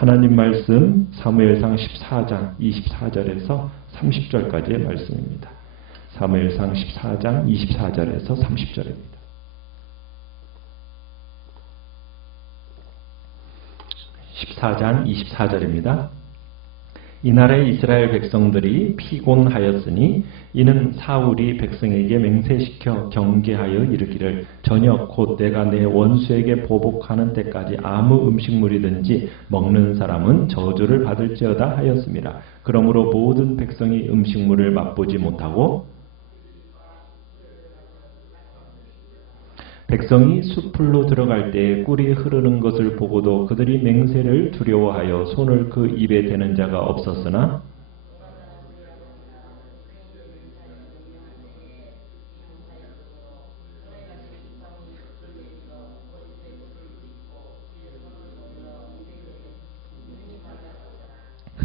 하나님 말씀 사무엘상 14장 24절에서 30절까지의 말씀입니다. 사무엘상 14장 24절에서 30절입니다. (14장 24절입니다) 이날에 이스라엘 백성들이 피곤하였으니 이는 사울이 백성에게 맹세시켜 경계하여 이르기를 저녁 곧 내가 내 원수에게 보복하는 때까지 아무 음식물이든지 먹는 사람은 저주를 받을지어다 하였습니다. 그러므로 모든 백성이 음식물을 맛보지 못하고 백성이 숲으로 들어갈 때 꿀이 흐르는 것을 보고도 그들이 맹세를 두려워하여 손을 그 입에 대는 자가 없었으나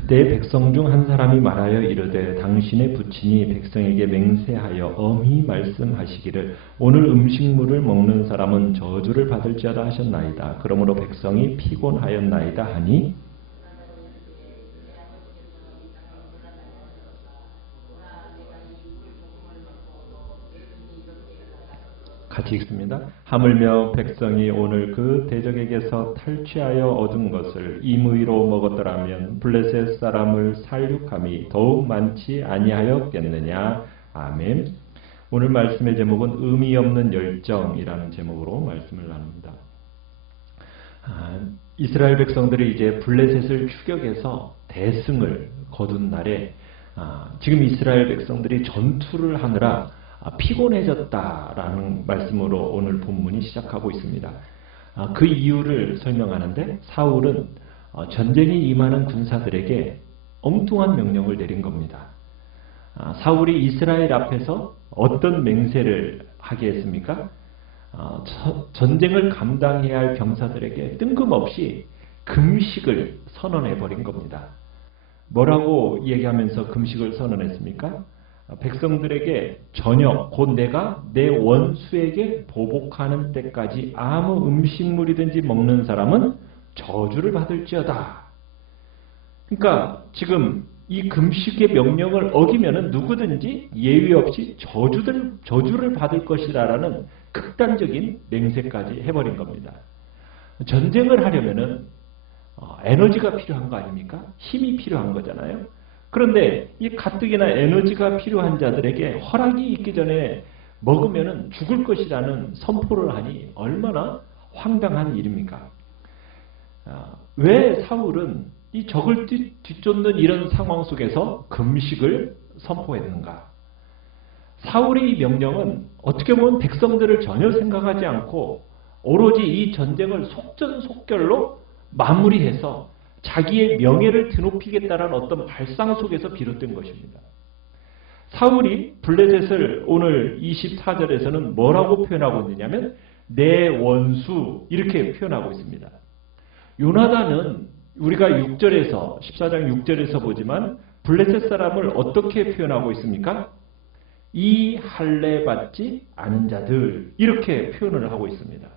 그때 백성 중 한 사람이 말하여 이르되 당신의 부친이 백성에게 맹세하여 엄히 말씀하시기를 오늘 음식물을 먹는 사람은 저주를 받을지어다 하셨나이다. 그러므로 백성이 피곤하였나이다 하니 같이 읽습니다. 하물며 백성이 오늘 그 대적에게서 탈취하여 얻은 것을 임의로 먹었더라면 블레셋 사람을 살육함이 더욱 많지 아니하였겠느냐. 아멘. 오늘 말씀의 제목은 의미 없는 열정이라는 제목으로 말씀을 나눕니다. 이스라엘 백성들이 이제 블레셋을 추격해서 대승을 거둔 날에 지금 이스라엘 백성들이 전투를 하느라 피곤해졌다라는 말씀으로 오늘 본문이 시작하고 있습니다. 그 이유를 설명하는데 사울은 전쟁이 임하는 군사들에게 엉뚱한 명령을 내린 겁니다. 사울이 이스라엘 앞에서 어떤 맹세를 하게 했습니까? 전쟁을 감당해야 할 병사들에게 뜬금없이 금식을 선언해 버린 겁니다. 뭐라고 얘기하면서 금식을 선언했습니까? 백성들에게 저녁 곧 내가 내 원수에게 보복하는 때까지 아무 음식물이든지 먹는 사람은 저주를 받을지어다. 그러니까 지금 이 금식의 명령을 어기면은 누구든지 예외 없이 저주를 받을 것이라는 극단적인 맹세까지 해버린 겁니다. 전쟁을 하려면은 에너지가 필요한 거 아닙니까? 힘이 필요한 거잖아요. 그런데 이 가뜩이나 에너지가 필요한 자들에게 허락이 있기 전에 먹으면 죽을 것이라는 선포를 하니 얼마나 황당한 일입니까? 왜 사울은 이 적을 뒤쫓는 이런 상황 속에서 금식을 선포했는가? 사울의 이 명령은 어떻게 보면 백성들을 전혀 생각하지 않고 오로지 이 전쟁을 속전속결로 마무리해서 자기의 명예를 드높이겠다는 어떤 발상 속에서 비롯된 것입니다. 사울이 블레셋을 오늘 24절에서는 뭐라고 표현하고 있느냐면 내 원수 이렇게 표현하고 있습니다. 요나단은 우리가 6절에서 14장 6절에서 보지만 블레셋 사람을 어떻게 표현하고 있습니까? 이 할례 받지 않은 자들 이렇게 표현을 하고 있습니다.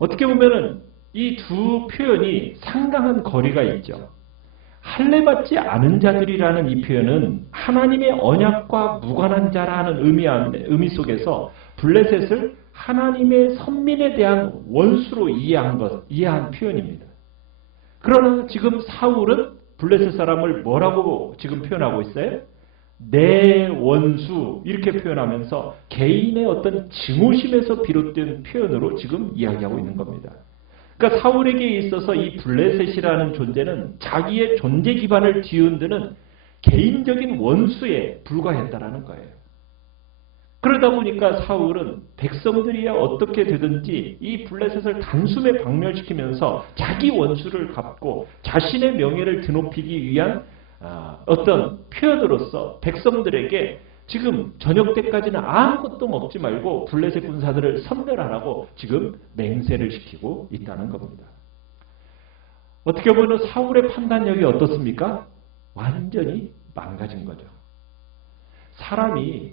어떻게 보면은 이 두 표현이 상당한 거리가 있죠. 할례 받지 않은 자들이라는 이 표현은 하나님의 언약과 무관한 자라는 의미 속에서 블레셋을 하나님의 선민에 대한 원수로 이해한 표현입니다. 그러나 지금 사울은 블레셋 사람을 뭐라고 지금 표현하고 있어요? 내 원수 이렇게 표현하면서 개인의 어떤 증오심에서 비롯된 표현으로 지금 이야기하고 있는 겁니다. 그러니까 사울에게 있어서 이 블레셋이라는 존재는 자기의 존재 기반을 뒤흔드는 개인적인 원수에 불과했다라는 거예요. 그러다 보니까 사울은 백성들이야 어떻게 되든지 이 블레셋을 단숨에 박멸시키면서 자기 원수를 갚고 자신의 명예를 드높이기 위한 어떤 표현으로서 백성들에게 지금 저녁 때까지는 아무것도 먹지 말고 블레셋 군사들을 섬멸하라고 지금 맹세를 시키고 있다는 겁니다. 어떻게 보면 사울의 판단력이 어떻습니까? 완전히 망가진 거죠.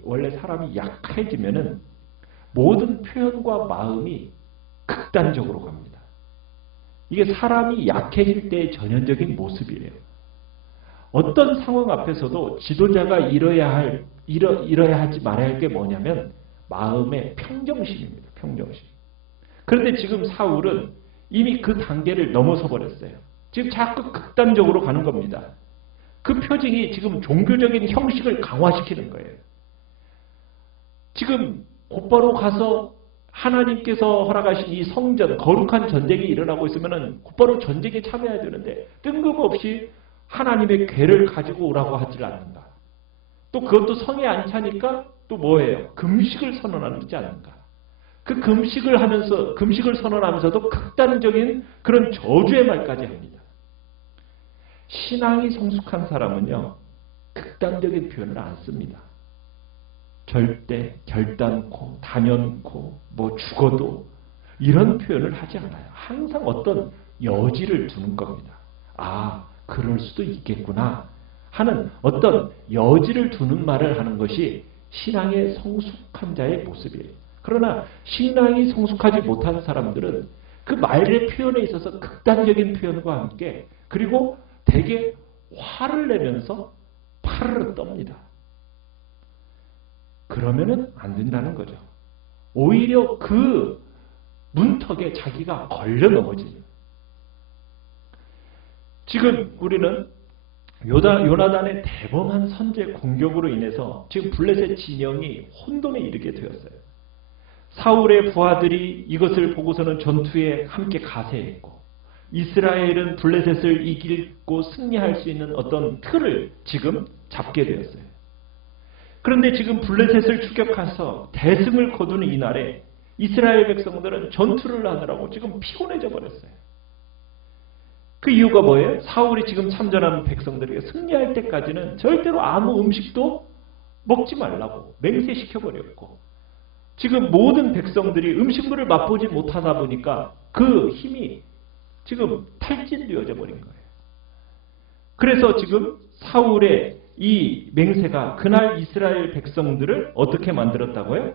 원래 사람이 약해지면은 모든 표현과 마음이 극단적으로 갑니다. 이게 사람이 약해질 때의 전형적인 모습이에요. 어떤 상황 앞에서도 지도자가 이뤄야 하지 말아야 할 게 뭐냐면 마음의 평정심입니다. 평정심. 그런데 지금 사울은 이미 그 단계를 넘어서 버렸어요. 지금 자꾸 극단적으로 가는 겁니다. 그 표징이 지금 종교적인 형식을 강화시키는 거예요. 지금 곧바로 가서 하나님께서 허락하신 이 성전, 거룩한 전쟁이 일어나고 있으면 곧바로 전쟁에 참여해야 되는데 뜬금없이 하나님의 궤를 가지고 오라고 하질 않는가. 또 그것도 성에 안 차니까 또 뭐예요? 금식을 선언하지 않는가. 그 금식을 선언하면서도 극단적인 그런 저주의 말까지 합니다. 신앙이 성숙한 사람은요, 극단적인 표현을 안 씁니다. 절대, 결단코, 단연코, 뭐 죽어도 이런 표현을 하지 않아요. 항상 어떤 여지를 두는 겁니다. 아, 그럴 수도 있겠구나 하는 어떤 여지를 두는 말을 하는 것이 신앙의 성숙한 자의 모습이에요. 그러나 신앙이 성숙하지 못한 사람들은 그 말의 표현에 있어서 극단적인 표현과 함께 그리고 되게 화를 내면서 파르르 떱니다. 그러면은 안 된다는 거죠. 오히려 그 문턱에 자기가 걸려 넘어집니다. 지금 우리는 요나단의 대범한 선제 공격으로 인해서 지금 블레셋 진영이 혼돈에 이르게 되었어요. 사울의 부하들이 이것을 보고서는 전투에 함께 가세했고 이스라엘은 블레셋을 이기고 승리할 수 있는 어떤 틀을 지금 잡게 되었어요. 그런데 지금 블레셋을 추격해서 대승을 거두는 이날에 이스라엘 백성들은 전투를 하느라고 지금 피곤해져 버렸어요. 그 이유가 뭐예요? 사울이 지금 참전하는 백성들에게 승리할 때까지는 절대로 아무 음식도 먹지 말라고 맹세시켜버렸고 지금 모든 백성들이 음식물을 맛보지 못하다 보니까 그 힘이 지금 탈진되어져 버린 거예요. 그래서 지금 사울의 이 맹세가 그날 이스라엘 백성들을 어떻게 만들었다고요?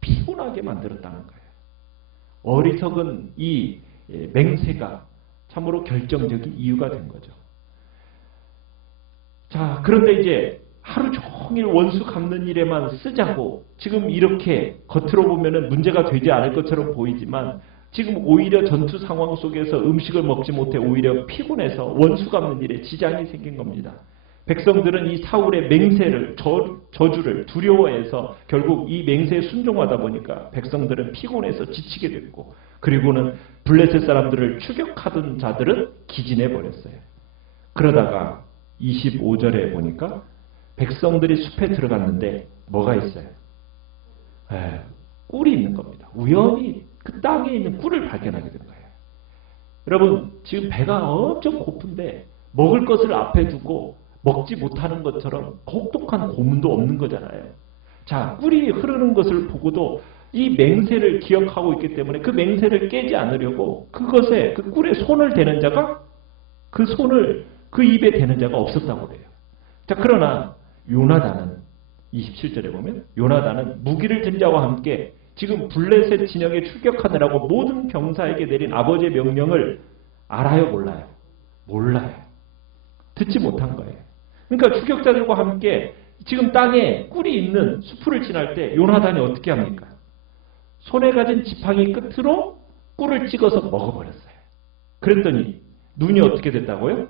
피곤하게 만들었다는 거예요. 어리석은 이 맹세가 참으로 결정적인 이유가 된 거죠. 자, 그런데 이제 하루 종일 원수 갚는 일에만 쓰자고 지금 이렇게 겉으로 보면은 문제가 되지 않을 것처럼 보이지만 지금 오히려 전투 상황 속에서 음식을 먹지 못해 오히려 피곤해서 원수 갚는 일에 지장이 생긴 겁니다. 백성들은 이 사울의 맹세를 저주를 두려워해서 결국 이 맹세에 순종하다 보니까 백성들은 피곤해서 지치게 됐고 그리고는 블레셋 사람들을 추격하던 자들은 기진해 버렸어요. 그러다가 25절에 보니까 백성들이 숲에 들어갔는데 뭐가 있어요? 꿀이 있는 겁니다. 우연히 그 땅에 있는 꿀을 발견하게 된 거예요. 여러분 지금 배가 엄청 고픈데 먹을 것을 앞에 두고 먹지 못하는 것처럼 혹독한 고문도 없는 거잖아요. 자, 꿀이 흐르는 것을 보고도 이 맹세를 기억하고 있기 때문에 그 맹세를 깨지 않으려고 그것에 그 꿀에 손을 대는 자가 그 손을 그 입에 대는 자가 없었다고 그래요. 자, 그러나 요나단은 27절에 보면 요나단은 무기를 든 자와 함께 지금 블레셋 진영에 출격하느라고 모든 병사에게 내린 아버지의 명령을 알아요, 몰라요? 몰라요. 듣지 못한 거예요. 그러니까 추격자들과 함께 지금 땅에 꿀이 있는 수풀을 지날 때 요나단이 어떻게 합니까? 손에 가진 지팡이 끝으로 꿀을 찍어서 먹어버렸어요. 그랬더니 눈이 어떻게 됐다고요?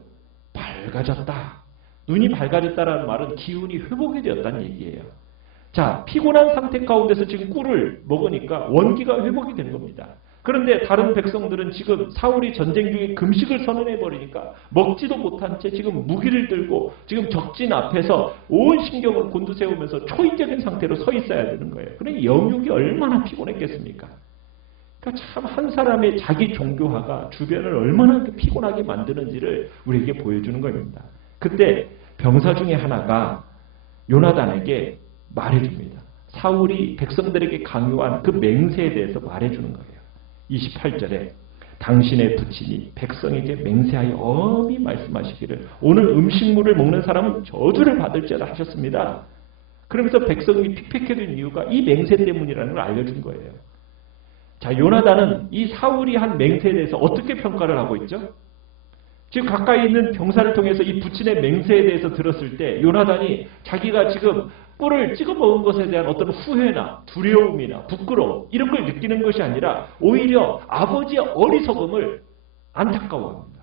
밝아졌다. 눈이 밝아졌다라는 말은 기운이 회복이 되었다는 얘기예요. 자, 피곤한 상태 가운데서 지금 꿀을 먹으니까 원기가 회복이 된 겁니다. 그런데 다른 백성들은 지금 사울이 전쟁 중에 금식을 선언해버리니까 먹지도 못한 채 지금 무기를 들고 지금 적진 앞에서 온 신경을 곤두세우면서 초인적인 상태로 서 있어야 되는 거예요. 그러니 영육이 얼마나 피곤했겠습니까? 그러니까 참 한 사람의 자기 종교화가 주변을 얼마나 피곤하게 만드는지를 우리에게 보여주는 겁니다. 그때 병사 중에 하나가 요나단에게 말해줍니다. 사울이 백성들에게 강요한 그 맹세에 대해서 말해주는 거예요. 28절에 당신의 부친이 백성에게 맹세하여 엄히 말씀하시기를 오늘 음식물을 먹는 사람은 저주를 받을지어다 하셨습니다. 그러면서 백성이 픽픽해진 이유가 이 맹세 때문이라는 걸 알려준 거예요. 자, 요나단은 이 사울이 한 맹세에 대해서 어떻게 평가를 하고 있죠? 지금 가까이 있는 병사를 통해서 이 부친의 맹세에 대해서 들었을 때 요나단이 자기가 지금 꿀을 찍어 먹은 것에 대한 어떤 후회나 두려움이나 부끄러움 이런 걸 느끼는 것이 아니라 오히려 아버지의 어리석음을 안타까워합니다.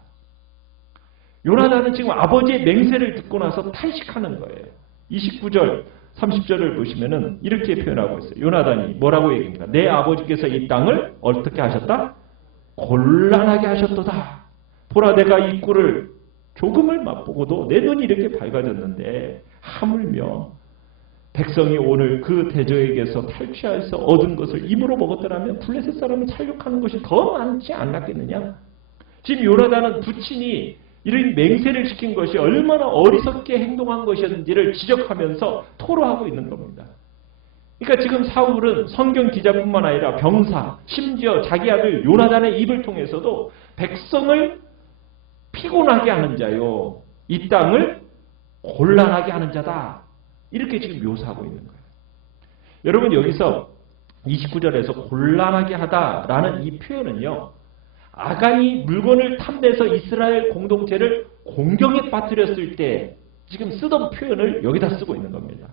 요나단은 지금 아버지의 맹세를 듣고 나서 탄식하는 거예요. 29절 30절을 보시면은 이렇게 표현하고 있어요. 요나단이 뭐라고 얘기합니까? 내 아버지께서 이 땅을 어떻게 하셨다? 곤란하게 하셨도다. 보라, 내가 이 꿀을 조금을 맛보고도 내 눈이 이렇게 밝아졌는데 하물며 백성이 오늘 그 대저에게서 탈취해서 얻은 것을 입으로 먹었더라면 블레셋 사람을 살육하는 것이 더 많지 않았겠느냐? 지금 요나단은 부친이 이런 맹세를 시킨 것이 얼마나 어리석게 행동한 것이었는지를 지적하면서 토로하고 있는 겁니다. 그러니까 지금 사울은 성경 기자뿐만 아니라 병사, 심지어 자기 아들 요나단의 입을 통해서도 백성을 피곤하게 하는 자요, 이 땅을 곤란하게 하는 자다, 이렇게 지금 묘사하고 있는 거예요. 여러분, 여기서 29절에서 곤란하게 하다라는 이 표현은요, 아간이 물건을 탐내서 이스라엘 공동체를 공경에 빠뜨렸을 때 지금 쓰던 표현을 여기다 쓰고 있는 겁니다.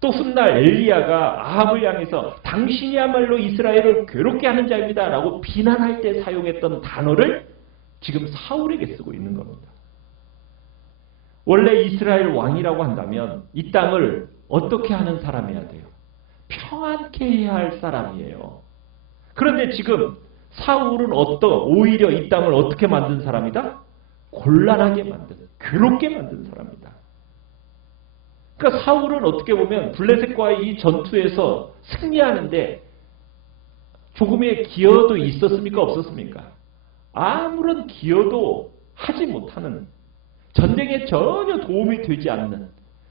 또 훗날 엘리야가 아합을 향해서 당신이야말로 이스라엘을 괴롭게 하는 자입니다 라고 비난할 때 사용했던 단어를 지금 사울에게 쓰고 있는 겁니다. 원래 이스라엘 왕이라고 한다면 이 땅을 어떻게 하는 사람이어야 돼요? 평안케 해야 할 사람이에요. 그런데 지금 사울은 오히려 이 땅을 어떻게 만든 사람이다? 곤란하게 만든, 괴롭게 만든 사람이다. 그러니까 사울은 어떻게 보면 블레셋과의 이 전투에서 승리하는데 조금의 기여도 있었습니까? 없었습니까? 아무런 기여도 하지 못하는, 전쟁에 전혀 도움이 되지 않는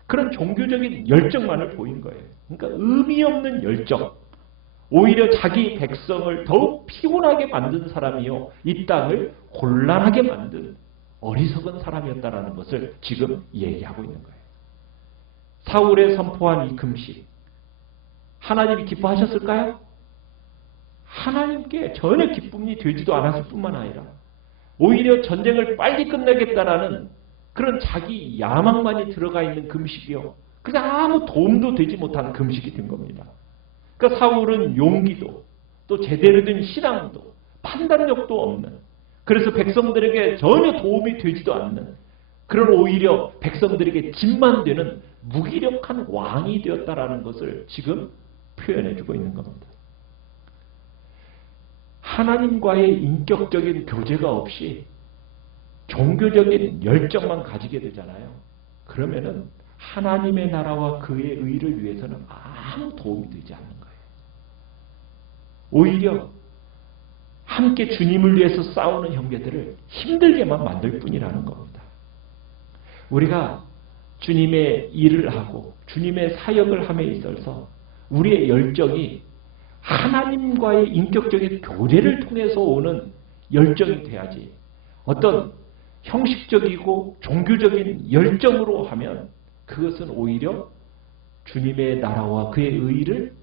그런 종교적인 열정만을 보인 거예요. 그러니까 의미 없는 열정. 오히려 자기 백성을 더욱 피곤하게 만든 사람이요, 이 땅을 곤란하게 만든 어리석은 사람이었다는 것을 지금 얘기하고 있는 거예요. 사울의 선포한 이 금식, 하나님이 기뻐하셨을까요? 하나님께 전혀 기쁨이 되지도 않았을 뿐만 아니라 오히려 전쟁을 빨리 끝내겠다라는 그런 자기 야망만이 들어가 있는 금식이요, 그냥 아무 도움도 되지 못한 금식이 된 겁니다. 그러니까 사울은 용기도, 또 제대로 된 신앙도, 판단력도 없는, 그래서 백성들에게 전혀 도움이 되지도 않는, 그런 오히려 백성들에게 짐만 되는 무기력한 왕이 되었다라는 것을 지금 표현해주고 있는 겁니다. 하나님과의 인격적인 교제가 없이 종교적인 열정만 가지게 되잖아요. 그러면은 하나님의 나라와 그의 의를 위해서는 아무 도움이 되지 않는 거예요. 오히려 함께 주님을 위해서 싸우는 형제들을 힘들게만 만들 뿐이라는 겁니다. 우리가 주님의 일을 하고 주님의 사역을 함에 있어서 우리의 열정이 하나님과의 인격적인 교제를 통해서 오는 열정이 돼야지, 어떤 형식적이고 종교적인 열정으로 하면 그것은 오히려 주님의 나라와 그의 의를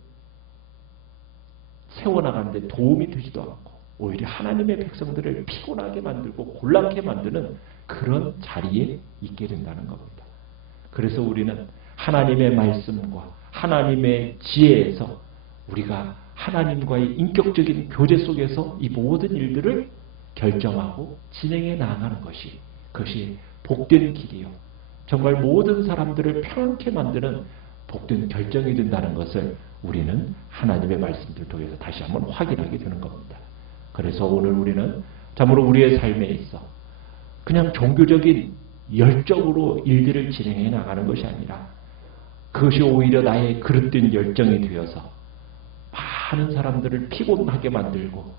세워나가는데 도움이 되지도 않고 오히려 하나님의 백성들을 피곤하게 만들고 곤란하게 만드는 그런 자리에 있게 된다는 겁니다. 그래서 우리는 하나님의 말씀과 하나님의 지혜에서 우리가 하나님과의 인격적인 교제 속에서 이 모든 일들을 결정하고 진행해 나가는 것이, 그것이 복된 길이요, 정말 모든 사람들을 평안케 만드는 복된 결정이 된다는 것을 우리는 하나님의 말씀들 통해서 다시 한번 확인하게 되는 겁니다. 그래서 오늘 우리는 참으로 우리의 삶에 있어 그냥 종교적인 열정으로 일들을 진행해 나가는 것이 아니라 그것이 오히려 나의 그릇된 열정이 되어서 많은 사람들을 피곤하게 만들고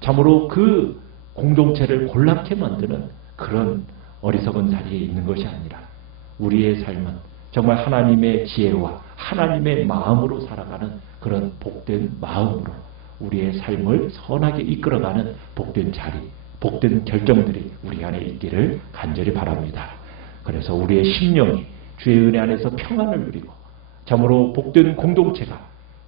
참으로 그 공동체를 곤란케 만드는 그런 어리석은 자리에 있는 것이 아니라 우리의 삶은 정말 하나님의 지혜와 하나님의 마음으로 살아가는 그런 복된 마음으로 우리의 삶을 선하게 이끌어가는 복된 자리, 복된 결정들이 우리 안에 있기를 간절히 바랍니다. 그래서 우리의 심령이 주의 은혜 안에서 평안을 누리고 참으로 복된 공동체가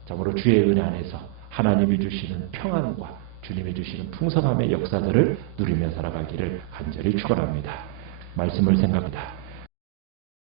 참으로 주의 은혜 안에서 하나님이 주시는 평안과 주님이 주시는 풍성함의 역사들을 누리며 살아가기를 간절히 축원합니다. 말씀을 생각합니다.